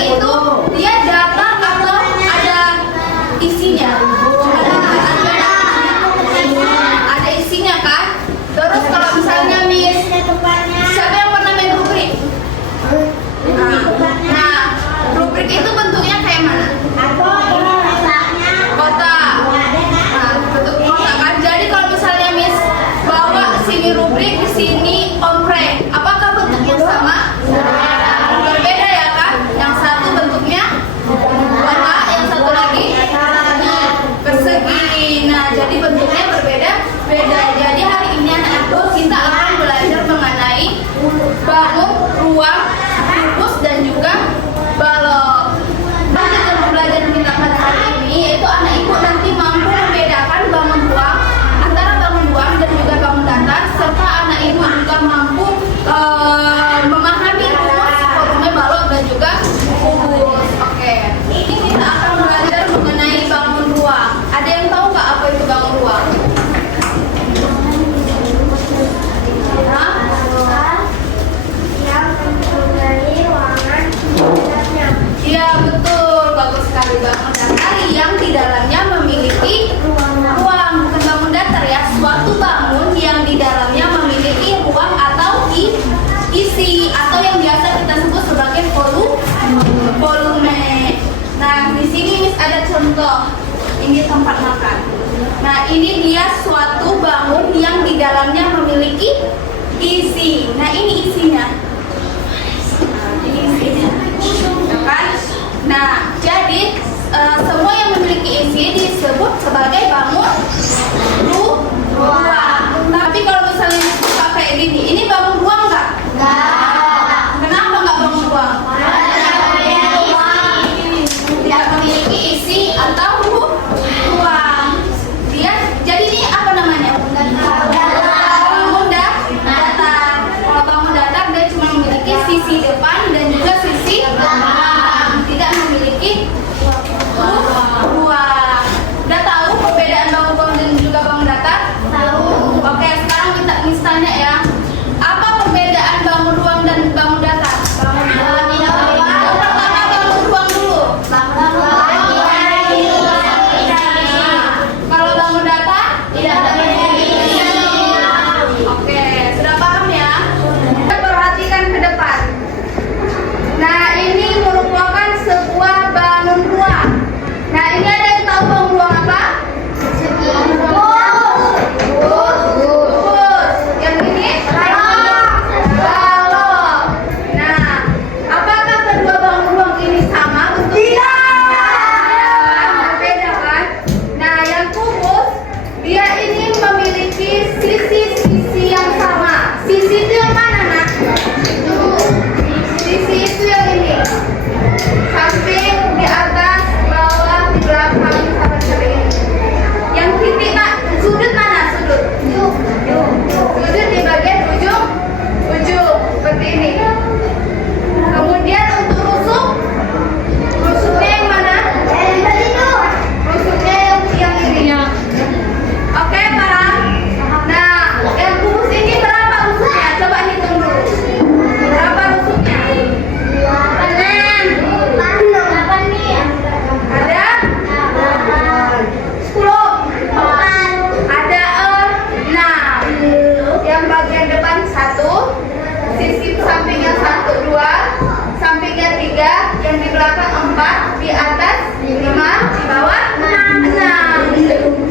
itu dia data atau ada isinya? Ada isinya kan? Terus kalau misalnya Miss, siapa yang pernah main rubrik? Nah, rubrik itu bentuknya kayak mana? Kotak. Nah, bentuk kotak kan. Jadi kalau misalnya Miss bawa sini rubrik, di sini ompreng, apakah bentuknya sama? Berbeda ya kan? Yang satu bentuknya kotak, yang satu lagi persegi. Nah, jadi bentuknya berbeda. Jadi hari ini anak-anak kita akan belajar mengenai bangun, ruang, kubus dan juga balok. Lanjut pembelajaran kita pada hari ini, yaitu anak ibu nanti mampu membedakan bangun ruang antara bangun ruang dan juga bangun datar, serta anak ibu juga mampu memahami rumus, volume balok dan juga kubus. Oke, ini kita akan belajar mengenai bangun ruang. Ada yang tahu nggak apa itu bangun ruang? Iya betul, bagus sekali. Bangun datar yang di dalamnya memiliki ruang, bukan bangun datar ya. Suatu bangun yang di dalamnya memiliki ruang atau isi atau yang biasa kita sebut sebagai volume. Nah di sini Miss ada contoh. Ini tempat makan. Nah ini dia suatu bangun yang di dalamnya memiliki isi. Nah ini isinya. Ini isinya. Kan? Nah, jadi semua yang memiliki isi disebut sebagai bangun ruang. Tapi kalau misalnya suka kayak gini, ini bangun ruang nggak? Nggak. Kenapa nggak bangun ruang? Tidak memiliki isi atau ruang. Dia jadi ini apa namanya? Bangun datar. Kalau bangun datar dia cuma memiliki sisi depan dan juga sisi belakang, tidak memiliki ruang. Udah tahu perbedaan bangun ruang dan juga bangun datar? Tahu. Oke, sekarang kita misalnya ya. Apa perbedaan bangun ruang dan bangun datar? Bangun ruang. Pertama bangun ruang dulu. Kalau bangun datar? Tidak memiliki. Oke, sudah paham ya? Kita perhatikan ke depan. Nah, ini merupakan sebuah bangun ruang. Nah, ini ada yang tahu bangun ruang apa? Kubus. Yang ini? Balok. Nah, apakah kedua bangun ruang ini sama bentuknya? Berbeda kan? Nah, yang kubus dia ini memiliki sisi-sisi yang sama. Sisi itu yang mana, Nak? Sisi itu yang ini. Samping, di atas, bawah, di belakang, seperti ini. Yang titik, Nak, sudut mana? Sudut. Sudut di bagian ujung, seperti ini. Kemudian untuk rusuknya yang mana? Rusuknya yang ini. Oke, paham? Nah, yang kubus ini berapa rusuknya? Coba hitung dulu. Berapa rusuknya? Ada 10. Ada 6. Yang bagian depan 1, sisi sampingnya 1, 2, sampingnya 3, yang di belakang 4, di atas 5, di bawah 6.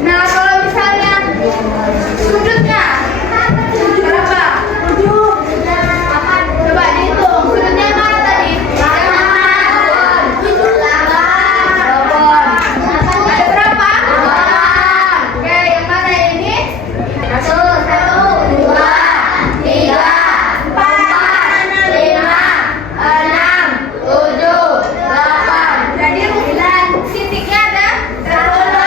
Nah, kalau misalnya sudutnya berapa? 7. Coba dihitung. Sudutnya yang mana tadi? Ada berapa? Oke, yang mana ini? 1, 2, 3, 4, 5, 6, 7, 8. Jadi titiknya ada 10.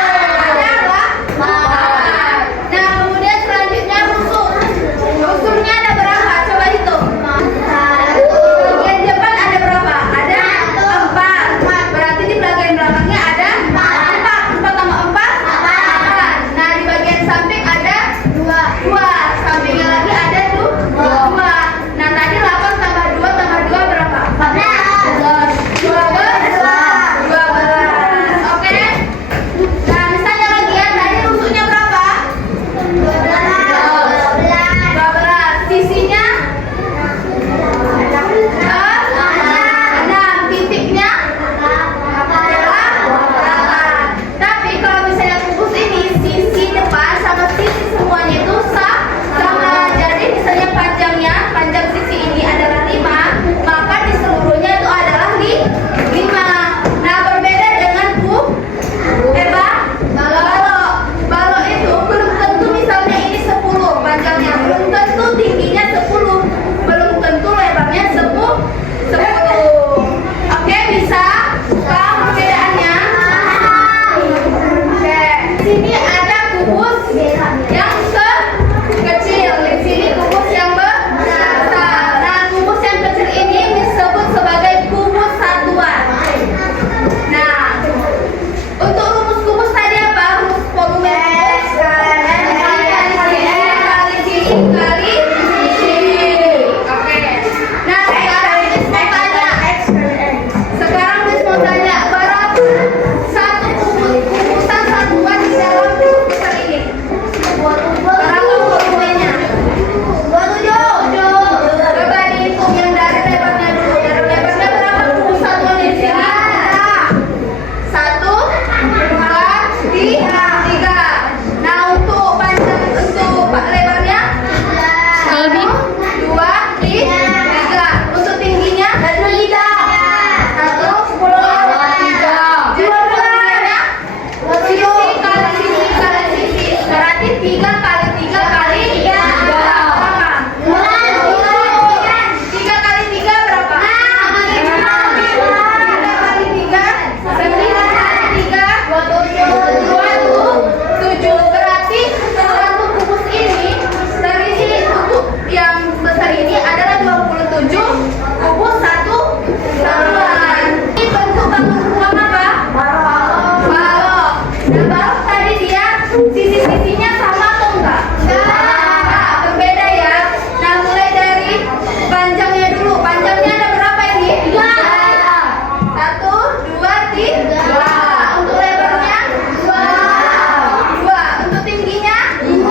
berarti 2. Untuk lebarnya 2. Untuk tingginya 2.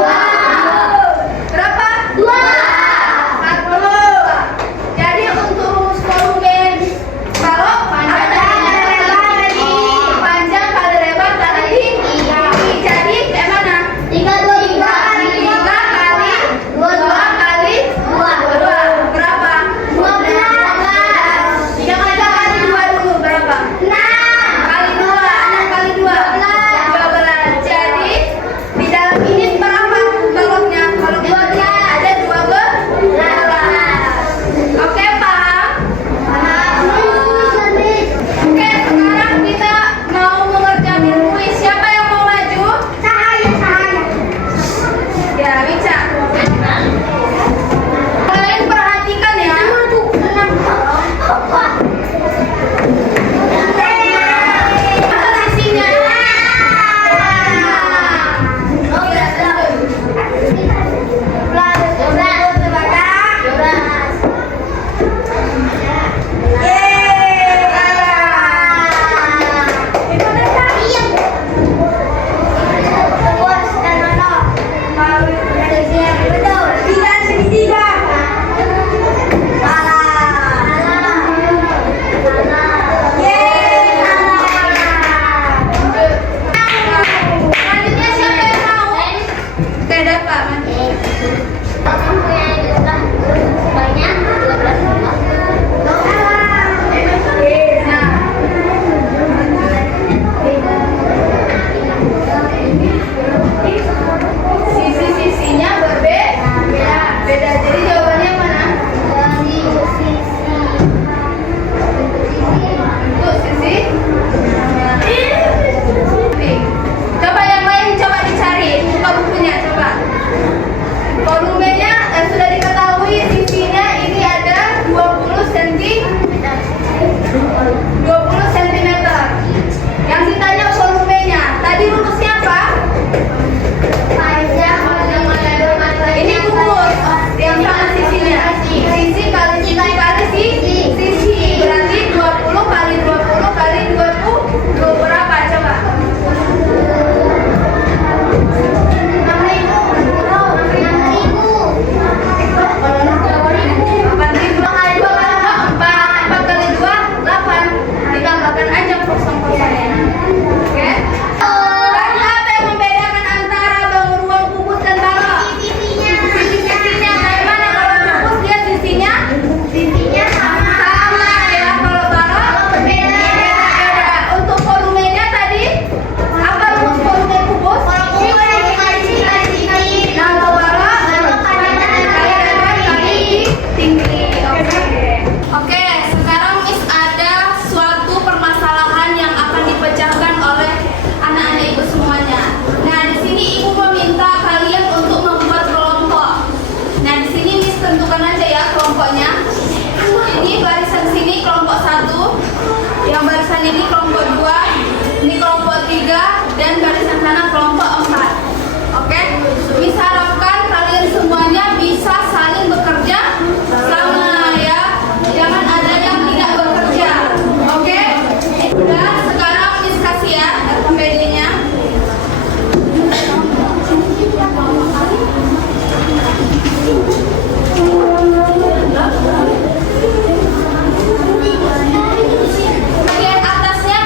Berapa? 2. 40. Jadi untuk rumus volume kalau panjang kali lebar kali tinggi. Jadi kayak mana? 3 kali 2 kali 2. Berapa? 12. 3 kali 2 dulu berapa? 6 kali 2. 6 kali 2 12. Jadi di dalam ini berapa baloknya? Kalau ada 12. Oke, paham? Oke, sekarang kita mau mengerjakan kuis. Siapa yang mau maju? Ya, Wica. Kalian perhatikan ya. Apa isinya? Selanjutnya siapa yang mau? Oke, dapat. Sisi-sisinya berbeda. Beda. Jadi jawabannya mana? Untuk sisi. Coba yang lain coba dicari. Buka bukunya coba. Volumenya sudah diketahui, sisinya ini ada 20 cm. 20 cm. Yang ditanya volumenya. Tadi rumusnya apa? Ini ukur yang sama sisinya. Sisi kali sisi kali sisi. Berarti 20 kali 20 kali 20 berapa coba? 1, yang barisan ini kelompok 2, ini kelompok 3, dan barisan sana kelompok 4. Oke, bisa harapkan kalian semuanya bisa saling bekerja sama ya, jangan ada yang tidak bekerja. Oke, dan sekarang diskusi ya RKPD-nya. Bagian atasnya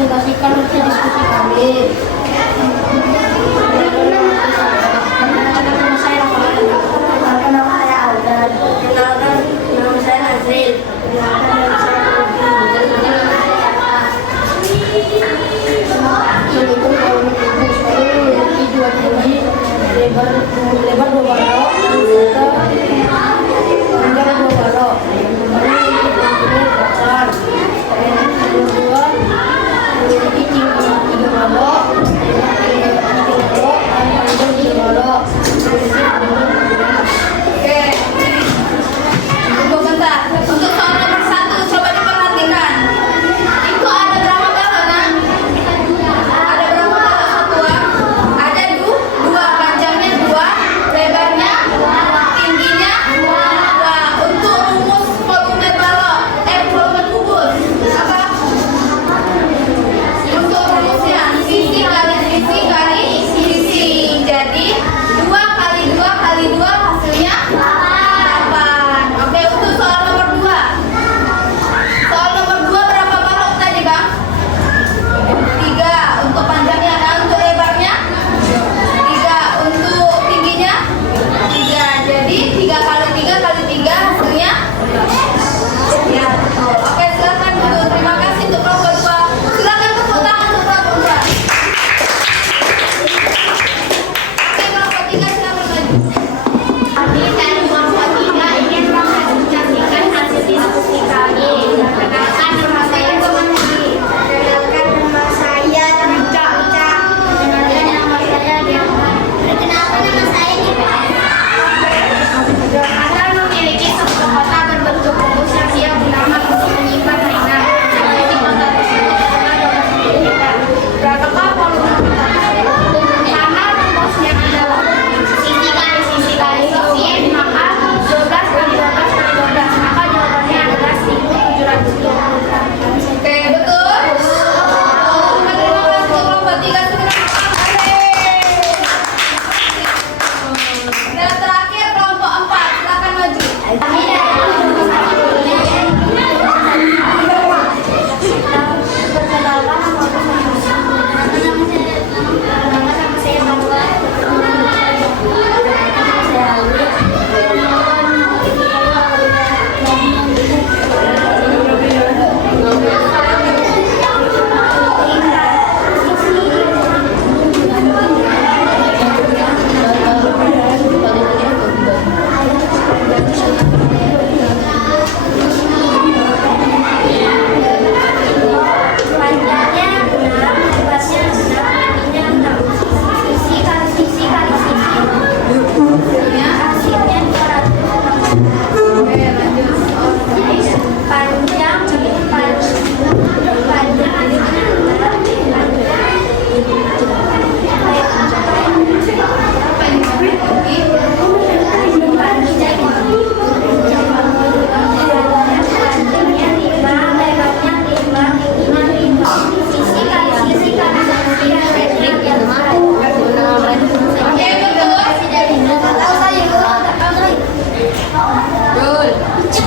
presentasikan hasil diskusi kami. Nama saya Rafael. Nama saya Aldan. Kenalkan, nama saya Nazril. Kenalkan, nama saya Assalamualaikum warahmatullahi wabarakatuh. Memiliki dua tinggi, lebar 2 balok, panjang 2 balok. Memiliki panjang besar. Yang kedua, memiliki tinggi 3 balok, panjang 3 balok. Oke. Tunggu bentar. Untuk soal nomor 1 coba diperhatikan. Itu ada berapa balok, Nak? Ada berapa balok satuan? Ada 2, panjangnya 2, lebarnya, tingginya 2. Untuk rumus volume balok, volume kubus apa? Untuk rumusnya sisi kali sisi kali sisi. Jadi 2 kali 2 kali 2 hasilnya 8. Oke, untuk soal nomor 2. Soal nomor 2 berapa balok tadi, Bang? 3 untuk panjangnya, untuk lebarnya 3, untuk tingginya 3. Jadi 3 kali 3 kali 3 hasilnya ya, betul. Oke, silakan dulu. Terima kasih untuk kelompok 2. Silakan tepuk tangan untuk kelompok 2. Oke, kelompok 3 silakan maju. Kami dari kelompok 3 ingin mempresentasikan hasil diskusi kami. Perkenalkan, nama saya Sumandi. Perkenalkan, nama saya Uca. Perkenalkan, nama saya Dewa. Perkenalkan, nama saya Ipan. Karena memiliki sebuah kotak berbentuk kubus yang siap digunakan untuk menyimpan mainan. Jadi kotak tersebut adalah 12 liter. Berapakah volume kotak tersebut? Karena rumusnya adalah sisi kali sisi kali sisi, maka 12 kali 12 kali 12, maka jawabannya adalah 1.720. Oke, betul. Terima kasih untuk kelompok 3. Dan terakhir kelompok 4. Silakan maju. Kami dari kelompok 1 ingin perkenalkan nama saya Marwa. Panjangnya 6, lebarnya 6, tingginya 6. Sisi kali sisi kali sisi. Hasilnya 260. Oke, lanjut. Panjang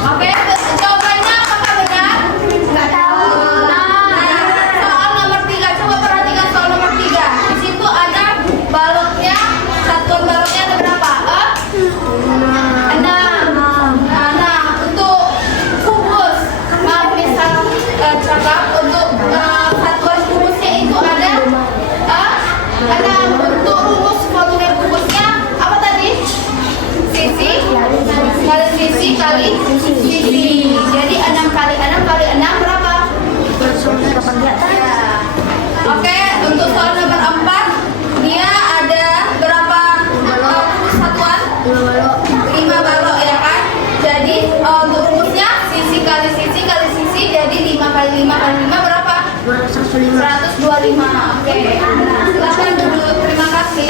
Oke, jawabannya apakah benar? Nggak tahu. Soal nomor 3, coba perhatikan soal nomor 3. Di situ ada baloknya, satuan baloknya ada berapa? 6. Nah, untuk kubus, misal cakap untuk satuan kubusnya itu ada 6. Untuk rumus volume kubusnya apa tadi? Sisi kali sisi kali sisi. Jadi 6 kali 6 kali 6 berapa? Ya. Oke, untuk soal nomor 4 dia ada berapa satuan? 5 balok ya kan? Jadi untuk rumusnya sisi kali sisi kali sisi, jadi 5 kali 5 kali 5 berapa? 125. 125. Oke. Silakan dulu. Terima kasih.